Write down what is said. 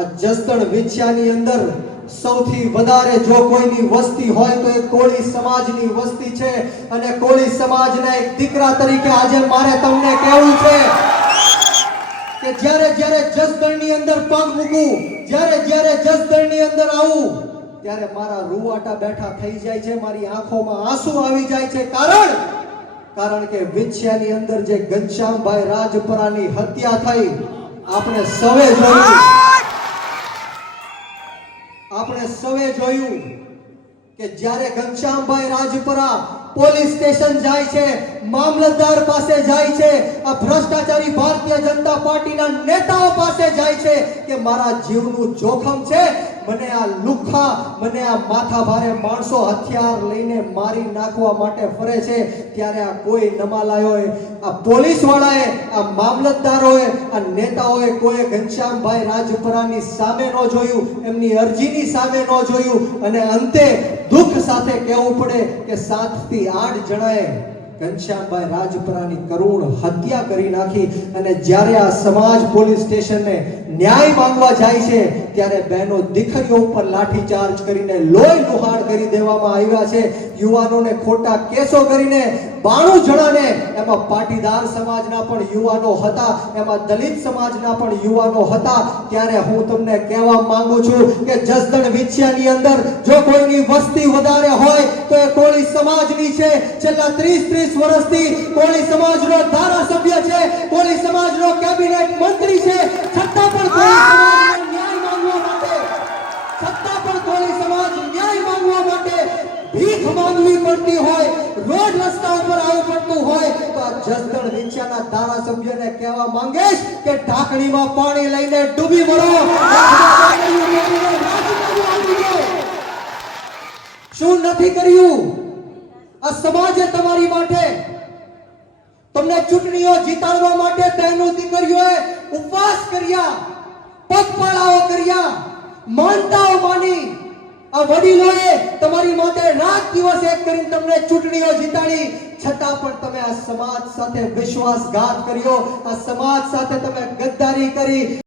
આ જસદણ વિછ્યાની અંદર સૌથી વધારે જો કોઈની વસ્તી હોય તો એ કોળી સમાજની વસ્તી છે. અને કોળી સમાજના એક દીકરા તરીકે આજે મારે તમને કહેવું છે કે જ્યારે જ્યારે જસદણની અંદર પગ મૂકું, જ્યારે જ્યારે જસદણની અંદર આવું, ત્યારે મારા રૂવાટા બેઠા થઈ જાય છે, મારી આંખોમાં આંસુ આવી જાય છે. કારણ કારણ કે વિછ્યાની અંદર જે ઘનશ્યામભાઈ રાજપરાની હત્યા થઈ, આપણે સવે જોયું. આપણે સવે જોયું કે જ્યારે ઘનશ્યામભાઈ રાજપરા પોલીસ સ્ટેશન જાય છે, મામલતદાર પાસે જાય છે, આ ભ્રષ્ટાચારી ભારતીય જનતા પાર્ટીના નેતાઓ પાસે જાય છે કે મારા જીવનું જોખમ છે મને આ લુખ્ખા મને આ માથા ભારે માણસો હથિયાર લઈને મારી નાખવા માટે ફરે છે, ત્યારે આ કોઈ નમાલાયોએ આ પોલીસ વાળાએ આ મામલતદારોએ, આ નેતાઓએ કોઈ ઘનશ્યામભાઈ રાજપરાની સામે ન જોયું, એમની અરજીની સામે ન જોયું, અને અંતે દુઃખ સાથે કહેવું પડે કે સાતથી આઠ જણાએ ઘનશ્યામભાઈ રાજપરાની કરુણ હત્યા કરી નાખી અને જ્યારે આ સમાજ પોલીસ સ્ટેશનને ન્યાય માંગવા જાય છે, ત્યારે બહેનો દીકરીઓ ઉપર લાઠીચાર્જ કરીને લોહી લુહાણ કરી દેવામાં આવ્યા છે. યુવાનોને ખોટા કેસો કરીને બાણું જણાને એમાં પાટીદાર સમાજના પણ યુવાનો હતા, એમાં દલિત સમાજના પણ યુવાનો હતા. ત્યારે હું તમને કહેવા માંગુ છું કે જસદણ વિછિયાની અંદર જો કોઈની વસ્તી વધારે સમાજની છે. છેલ્લા 30 30 વર્ષથી કોળી સમાજનો ધારાસભ્ય છે. કોળી સમાજનો કેબિનેટ મંત્રી છે. છતાં પણ કોળી સમાજ ન્યાય માંગવા માટે, છતાં પણ કોળી સમાજ ન્યાય માંગવા માટે ભીખ માંગવી પડતી હોય રોડ રસ્તા ઉપર આવવું પડતું હોય, તો જસદણ વિછિયાના ધારાસભ્યને કહેવા માંગીશ કે ઢાંકણીમાં પાણી લઈને ડૂબી મરો. શું નથી કર્યું? આ સમાજે તમારી માટે. તમને ચૂંટણીઓ જીતાડવા માટે બહેનો દીકરીઓએ ઉપવાસ કર્યા, પગપાળાઓ કર્યા, માનતાઓ માની. આ વડીલોએ તમારી માટે રાત દિવસ એક કરીને તમને ચૂંટણીઓ જીતાડી. છતાં પણ તમે આ સમાજ સાથે વિશ્વાસઘાત કર્યો. આ સમાજ સાથે તમે ગદ્દારી કરી.